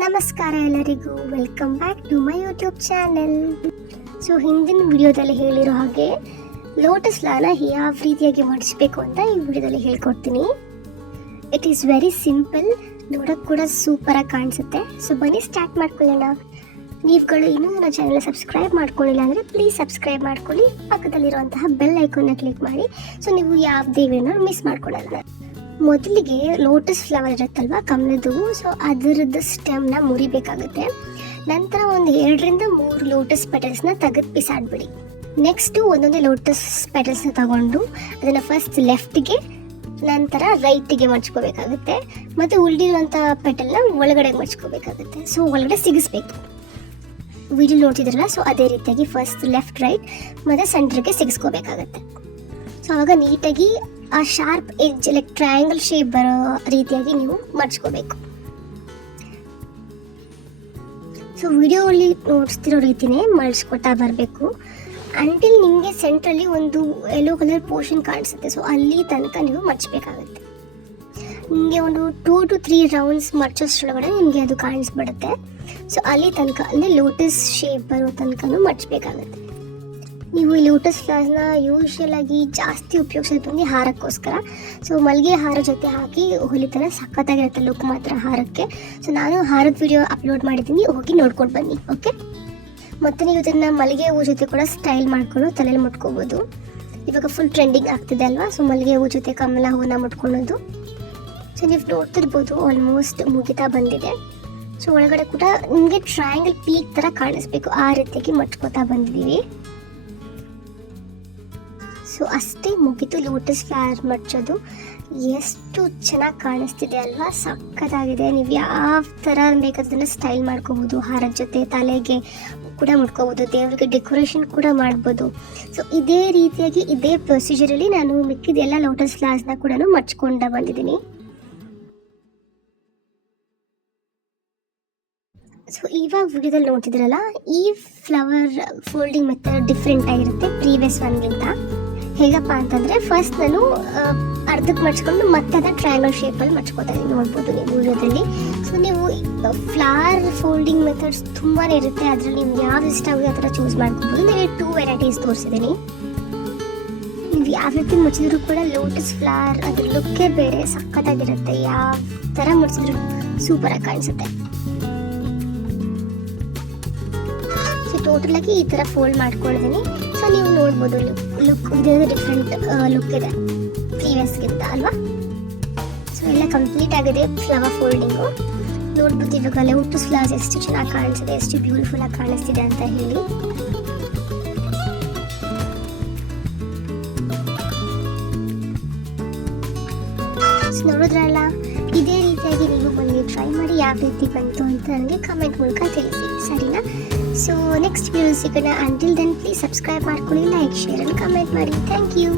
ನಮಸ್ಕಾರ ಎಲ್ಲರಿಗೂ, welcome back to my YouTube channel. So ಹಿಂದಿನ ವಿಡಿಯೋದಲ್ಲಿ ಹೇಳಿರೋ ಹಾಗೆ ಲೋಟಸ್ ಫ್ಲವರ್ನ ಯಾವ ರೀತಿಯಾಗಿ ಮಾಡಿಸ್ಬೇಕು ಅಂತ ಈ ವಿಡಿಯೋದಲ್ಲಿ ಹೇಳ್ಕೊಡ್ತೀನಿ. ಇಟ್ ಈಸ್ ವೆರಿ ಸಿಂಪಲ್, ನೋಡೋಕ್ಕೆ ಕೂಡ ಸೂಪರಾಗಿ ಕಾಣಿಸುತ್ತೆ. ಸೊ ಬನ್ನಿ ಸ್ಟಾರ್ಟ್ ಮಾಡ್ಕೊಳ್ಳೋಣ. ನೀವುಗಳು ಇನ್ನೂ ನನ್ನ ಚಾನಲ್ ಸಬ್ಸ್ಕ್ರೈಬ್ ಮಾಡ್ಕೊಳ್ಳಿಲ್ಲ ಅಂದರೆ ಪ್ಲೀಸ್ ಸಬ್ಸ್ಕ್ರೈಬ್ ಮಾಡ್ಕೊಳ್ಳಿ. ಪಕ್ಕದಲ್ಲಿರುವಂತಹ ಬೆಲ್ ಐಕಾನ್ನ ಕ್ಲಿಕ್ ಮಾಡಿ, ಸೊ ನೀವು ಯಾವುದೇ ವಿಡಿಯೋನ ಮಿಸ್ ಮಾಡ್ಕೊಳ್ಳಲ್ಲ. ಮೊದಲಿಗೆ ಲೋಟಸ್ ಫ್ಲವರ್ ಇರುತ್ತಲ್ವ, ಕಮಲದ್ದು, ಸೊ ಅದರದ್ದು ಸ್ಟೆಮ್ನ ಮುರಿಬೇಕಾಗುತ್ತೆ. ನಂತರ ಒಂದು 2-3 ಲೋಟಸ್ ಪೆಟಲ್ಸ್ನ ತೆಗೆದು ಬಿಸಾಡ್ಬಿಡಿ. ನೆಕ್ಸ್ಟು ಒಂದೊಂದೇ ಲೋಟಸ್ ಪೆಟಲ್ಸ್ನ ತಗೊಂಡು ಅದನ್ನು ಫಸ್ಟ್ ಲೆಫ್ಟಿಗೆ, ನಂತರ ರೈಟಿಗೆ ಮಡ್ಚ್ಕೋಬೇಕಾಗುತ್ತೆ. ಮತ್ತು ಉಳಿದಿರುವಂಥ ಪೆಟಲ್ನ ಒಳಗಡೆ ಮಡ್ಚ್ಕೋಬೇಕಾಗುತ್ತೆ. ಸೊ ಒಳಗಡೆ ಸಿಗಿಸ್ಬೇಕು. ವಿಡಿಯೋ ನೋಡ್ತಿದ್ರಲ್ಲ, ಸೊ ಅದೇ ರೀತಿಯಾಗಿ ಫಸ್ಟ್ ಲೆಫ್ಟ್ ರೈಟ್ ಮತ್ತು ಸೆಂಟ್ರಿಗೆ ಸಿಗಿಸ್ಕೋಬೇಕಾಗತ್ತೆ. ಸೊ ಆವಾಗ ನೀಟಾಗಿ ಆ sharp edge like triangle shape ಬರೋ ರೀತಿಯಾಗಿ ನೀವು ಮಡ್ಚ್ಕೋಬೇಕು. ಸೊ ವಿಡಿಯೋಲ್ಲಿ ನೋಡಿಸ್ತಿರೋ ರೀತಿನೇ ಮಡ್ಚ್ಕೊತಾ ಬರಬೇಕು ಅಂಟಿಲ್ ನಿಮಗೆ ಸೆಂಟ್ರಲ್ಲಿ ಒಂದು ಯೆಲ್ಲೋ ಕಲರ್ ಪೋರ್ಷನ್ ಕಾಣಿಸುತ್ತೆ. ಸೊ ಅಲ್ಲಿ ತನಕ ನೀವು ಮಡ್ಚಬೇಕಾಗುತ್ತೆ. ನಿಮಗೆ ಒಂದು 2 to 3 ರೌಂಡ್ಸ್ ಮಡ್ಚೋಷ್ಟ್ರೊಳಗಡೆ ನಿಮಗೆ ಅದು ಕಾಣಿಸ್ಬಿಡುತ್ತೆ. ಸೊ ಅಲ್ಲಿ ತನಕ ಅಂದರೆ ಲೋಟಸ್ ಶೇಪ್ ಬರೋ ತನಕ ಮಡ್ಚಬೇಕಾಗುತ್ತೆ. ನೀವು ಈ ಲೋಟಸ್ ಫ್ಲವರ್ಸ್ನ ಯೂಶ್ವಲ್ ಆಗಿ ಜಾಸ್ತಿ ಉಪಯೋಗಿಸೋದು ಬಂದು ಹಾರಕ್ಕೋಸ್ಕರ. ಸೊ ಮಲ್ಲಿಗೆ ಹಾರ ಜೊತೆ ಹಾಕಿ ಹೊಲಿತಾರೆ, ಸಖತ್ತಾಗಿರುತ್ತೆ ಲುಕ್ ಮಾತ್ರ ಹಾರಕ್ಕೆ. ಸೊ ನಾನು ಹಾರದ ವಿಡಿಯೋ ಅಪ್ಲೋಡ್ ಮಾಡಿದ್ದೀನಿ, ಹೋಗಿ ನೋಡ್ಕೊಂಡು ಬನ್ನಿ. ಓಕೆ, ಮತ್ತು ನೀವು ಇದನ್ನು ಮಲ್ಲಿಗೆ ಹೂ ಜೊತೆ ಕೂಡ ಸ್ಟೈಲ್ ಮಾಡಿಕೊಂಡು ತಲೆಯಲ್ಲಿ ಮುಟ್ಕೋಬೋದು. ಇವಾಗ ಫುಲ್ ಟ್ರೆಂಡಿಂಗ್ ಆಗ್ತಿದೆ ಅಲ್ವಾ, ಸೊ ಮಲ್ಲಿಗೆ ಹೂ ಜೊತೆ ಕಮಲ ಹೂವನ್ನ ಮುಟ್ಕೊಳ್ಳೋದು. ಸೊ ನೀವು ನೋಡ್ತಿರ್ಬೋದು ಆಲ್ಮೋಸ್ಟ್ ಮುಗಿತಾ ಬಂದಿದೆ. ಸೊ ಒಳಗಡೆ ಕೂಡ ನಿಮಗೆ ಟ್ರಯಾಂಗಲ್ ಪೀಕ್ ಥರ ಕಾಣಿಸ್ಬೇಕು, ಆ ರೀತಿಯಾಗಿ ಮಟ್ಕೋತಾ ಬಂದಿದ್ದೀವಿ. ಸೊ ಅಷ್ಟೇ ಮುಗಿತು ಲೋಟಸ್ ಫ್ಲವರ್ ಮಡ್ಚೋದು. ಎಷ್ಟು ಚೆನ್ನಾಗಿ ಕಾಣಿಸ್ತಿದೆ ಅಲ್ವಾ, ಸಖತ್ತಾಗಿದೆ. ನೀವು ಯಾವ ಥರ ಬೇಕಾದನ್ನು ಸ್ಟೈಲ್ ಮಾಡ್ಕೋಬೋದು, ಹಾರದ ಜೊತೆ ತಲೆಗೆ ಕೂಡ ಮುಟ್ಕೋಬೋದು, ದೇವರಿಗೆ ಡೆಕೋರೇಷನ್ ಕೂಡ ಮಾಡ್ಬೋದು. ಸೊ ಇದೇ ರೀತಿಯಾಗಿ ಇದೇ ಪ್ರೊಸೀಜರಲ್ಲಿ ನಾನು ಮಿಕ್ಕಿದೆಲ್ಲ ಲೋಟಸ್ ಫ್ಲವರ್ಸ್ನ ಕೂಡ ಮಡ್ಚ್ಕೊಂಡು ಬಂದಿದ್ದೀನಿ. ಸೊ ಇವಾಗ ವಿಡಿಯೋದಲ್ಲಿ ನೋಡ್ತಿದ್ರಲ್ಲ, ಈ ಫ್ಲವರ್ ಫೋಲ್ಡಿಂಗ್ ಮೆಥಡ್ ಡಿಫ್ರೆಂಟ್ ಆಗಿರುತ್ತೆ ಪ್ರೀವಿಯಸ್ ಒನ್ಗಿಂತ. ಹೇಗಪ್ಪ ಅಂತಂದರೆ ಫಸ್ಟ್ ನಾನು ಅರ್ಧಕ್ಕೆ ಮಡ್ಚ್ಕೊಂಡು ಮತ್ತೆ ಅದನ್ನು ಟ್ರಯಾಂಗಲ್ ಶೇಪಲ್ಲಿ ಮಡ್ಚ್ಕೋತಾ ಇದ್ದೀನಿ, ನೋಡ್ಬೋದು ನೀವು ವಿಡಿಯೋದಲ್ಲಿ. ಸೊ ನೀವು ಫ್ಲವರ್ ಫೋಲ್ಡಿಂಗ್ ಮೆಥಡ್ಸ್ ತುಂಬಾ ಇರುತ್ತೆ, ಅದರಲ್ಲಿ ನಿಮ್ಗೆ ಯಾವ್ದು ಇಷ್ಟ ಆಗುತ್ತೆ ಆ ಥರ ಚೂಸ್ ಮಾಡ್ಕೋಬೋದು. ನಾನು 2 ವೆರೈಟೀಸ್ ತೋರಿಸಿದ್ದೀನಿ. ನೀವು ಯಾವ ರೀತಿ ಮುಚ್ಚಿದ್ರು ಕೂಡ ಲೋಟಸ್ ಫ್ಲವರ್ ಅದ್ರ ಲುಕ್ಕೇ ಬೇರೆ, ಸಖತ್ತಾಗಿರುತ್ತೆ. ಯಾವ ಥರ ಮುಚ್ಚಿದ್ರು ಸೂಪರಾಗಿ ಕಾಣಿಸುತ್ತೆ. ಸೊ ಟೋಟಲಾಗಿ ಈ ಥರ ಫೋಲ್ಡ್ ಮಾಡ್ಕೊಂಡಿದ್ದೀನಿ. ಸೊ ನೀವು ನೋಡ್ಬೋದು ಲುಕ್ ಇದೇ ಡಿಫ್ರೆಂಟ್ ಲುಕ್ ಇದೆ ಪ್ರೀವಿಯಸ್ಗಿಂತ ಅಲ್ವಾ. ಸೊ ಎಲ್ಲ ಕಂಪ್ಲೀಟ್ ಆಗಿದೆ ಫ್ಲವರ್ ಫೋಲ್ಡಿಂಗು. ನೋಡ್ಬೋದು ಇವಾಗ ಲೋಟಸ್ ಫ್ಲವರ್ಸ್ ಎಷ್ಟು ಚೆನ್ನಾಗಿ ಕಾಣಿಸಿದೆ, ಎಷ್ಟು ಬ್ಯೂಟಿಫುಲ್ ಆಗಿ ಕಾಣಿಸ್ತಿದೆ ಅಂತ ಹೇಳಿ. ಸೊ ನೋಡಿದ್ರಲ್ಲ, ಇದೇ ರೀತಿಯಾಗಿ ನೀವು ಮನೆಗೆ ಟ್ರೈ ಮಾಡಿ ಯಾವ ರೀತಿ ಬಂತು ಅಂತ ನನಗೆ ಕಮೆಂಟ್ ಮೂಲಕ ತಿಳಿಸಿ, ಸರಿನಾ? ಸೊ ನೆಕ್ಸ್ಟ್ ವಿಡಿಯೋ ಸಿಗೋಣ. ಅಂಟಿಲ್ ದೆನ್ ಪ್ಲೀಸ್ ಸಬ್ಸ್ಕ್ರೈಬ್ ಮಾಡ್ಕೊಳ್ಳಿ, ಲೈಕ್, ಶೇರ್ ಅಂಡ್ ಕಮೆಂಟ್ ಮಾಡಿ. Thank you.